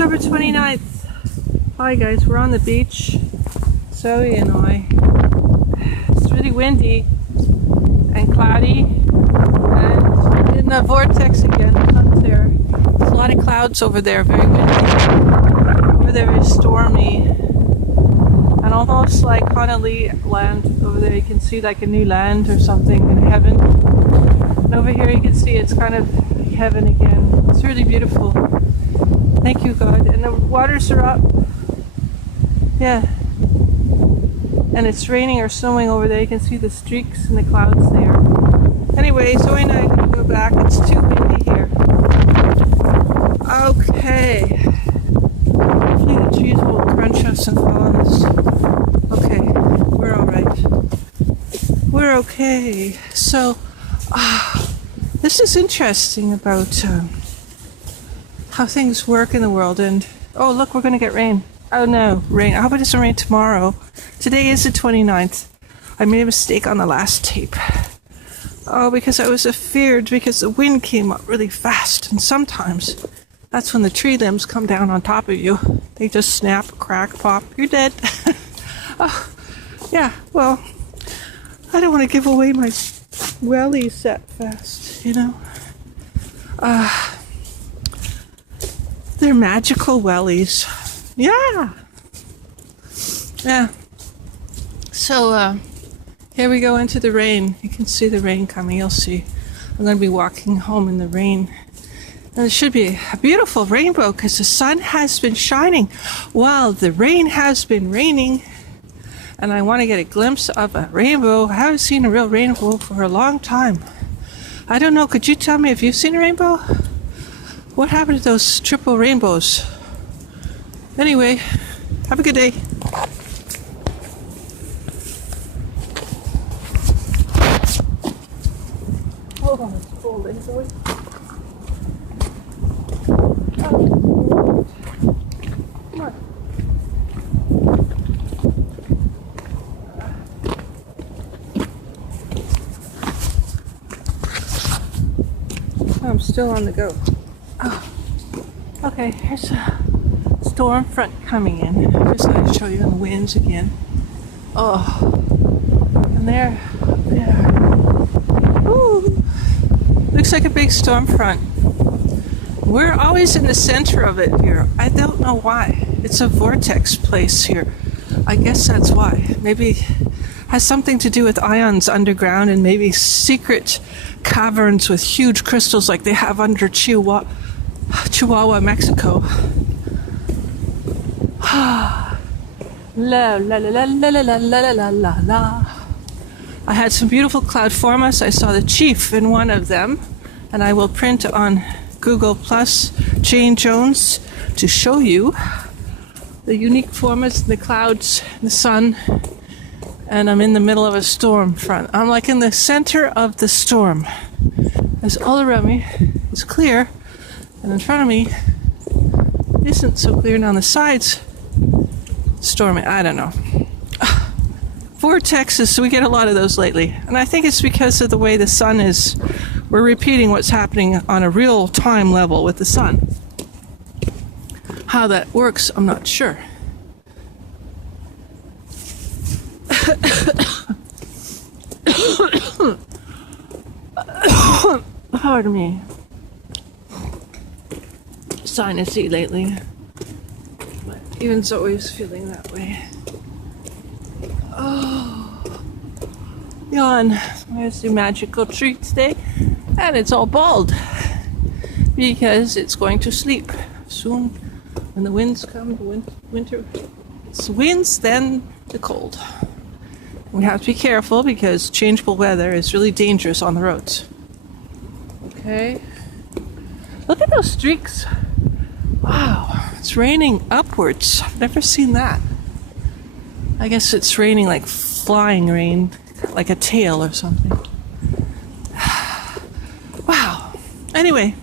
October 29th. Hi guys, we're on the beach, Zoe and I. It's really windy and cloudy and in the vortex again. The sun's there. There's a lot of clouds over there, very windy. Over there is stormy and almost like Honolulu land. Over there you can see like a new land or something in heaven. And over here you can see it's kind of heaven again. It's really beautiful. Thank you, God. And the waters are up. Yeah. And it's raining or snowing over there. You can see the streaks in the clouds there. Anyway, Zoe and I are going to go back. It's too windy here. Okay. Hopefully the trees will crunch us and fall on us. Okay. We're alright. We're okay. So, this is interesting about how things work in the world. And oh look, we're gonna get rain. Oh no, rain. I hope it doesn't rain tomorrow. Today is the 29th. I made a mistake on the last tape. Oh, because I was afeared because the wind came up really fast, and sometimes that's when the tree limbs come down on top of you. They just snap, crack, pop. You're dead. Oh, yeah. Well, I don't want to give away my wellies that fast, you know. They're magical wellies. Yeah. Yeah. So, here we go into the rain. You can see the rain coming. You'll see. I'm going to be walking home in the rain. And it should be a beautiful rainbow because the sun has been shining while the rain has been raining. And I want to get a glimpse of a rainbow. I haven't seen a real rainbow for a long time. I don't know. Could you tell me if you've seen a rainbow? What happened to those triple rainbows? Anyway, have a good day. Oh, it's cold, isn't it? Oh. Come on. I'm still on the go. Oh. Okay, here's a storm front coming in. I'm just going to show you the winds again. Oh, and there. Ooh, looks like a big storm front. We're always in the center of it here. I don't know why. It's a vortex place here. I guess that's why. Maybe it has something to do with ions underground and maybe secret caverns with huge crystals like they have under Chihuahua, Mexico. La la la la la la la la la la. I had some beautiful cloud formas. I saw the chief in one of them, and I will print on Google Plus Jane Jones to show you the unique formas in the clouds, the sun, and I'm in the middle of a storm front. I'm like in the center of the storm. It's all around me. It's clear, and in front of me isn't so clear, and on the sides stormy. I don't know. Vortexes, so we get a lot of those lately. And I think it's because of the way the sun is. We're repeating what's happening on a real time level with the sun. How that works, I'm not sure. Pardon me. Sinusy lately. Even Zoe's feeling that way. Oh, yawn. There's the magical tree today, and it's all bald because it's going to sleep soon. When the winds come, the winter, it's the winds, then the cold. We have to be careful because changeable weather is really dangerous on the roads. Okay, look at those streaks. Wow, it's raining upwards. I've never seen that. I guess it's raining like flying rain, like a tail or something. Wow. Anyway,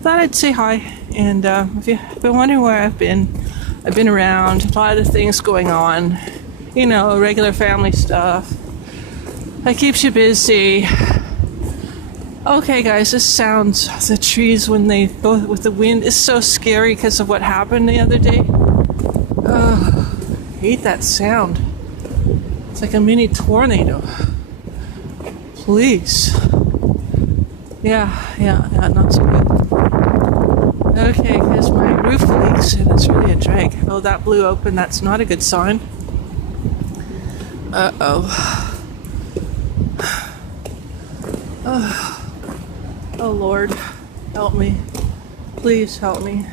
thought I'd say hi. And if you've been wondering where I've been around. A lot of things going on. You know, regular family stuff. That keeps you busy. Okay guys, this sounds of the trees when they go with the wind is so scary because of what happened the other day. I hate that sound. It's like a mini tornado. Please. Yeah, not so good. Okay, because my roof leaks and it's really a drag. Oh, that blew open. That's not a good sign. Uh-oh. Oh, Lord. Help me. Please help me.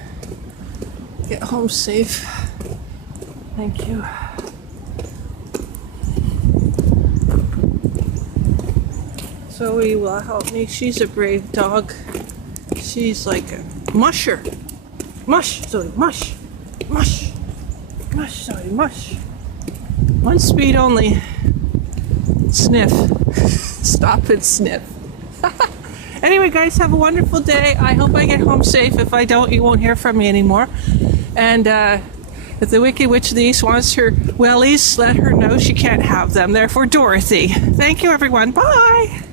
Get home safe. Thank you. Zoe will help me. She's a brave dog. She's like a musher. Mush, Zoe, mush. Mush. Mush, Zoe, mush. 1 speed only. Sniff. Stop and sniff. Anyway, guys, have a wonderful day. I hope I get home safe. If I don't, you won't hear from me anymore. And if the Wicked Witch of the East wants her wellies, let her know she can't have them. They're for Dorothy. Thank you, everyone. Bye.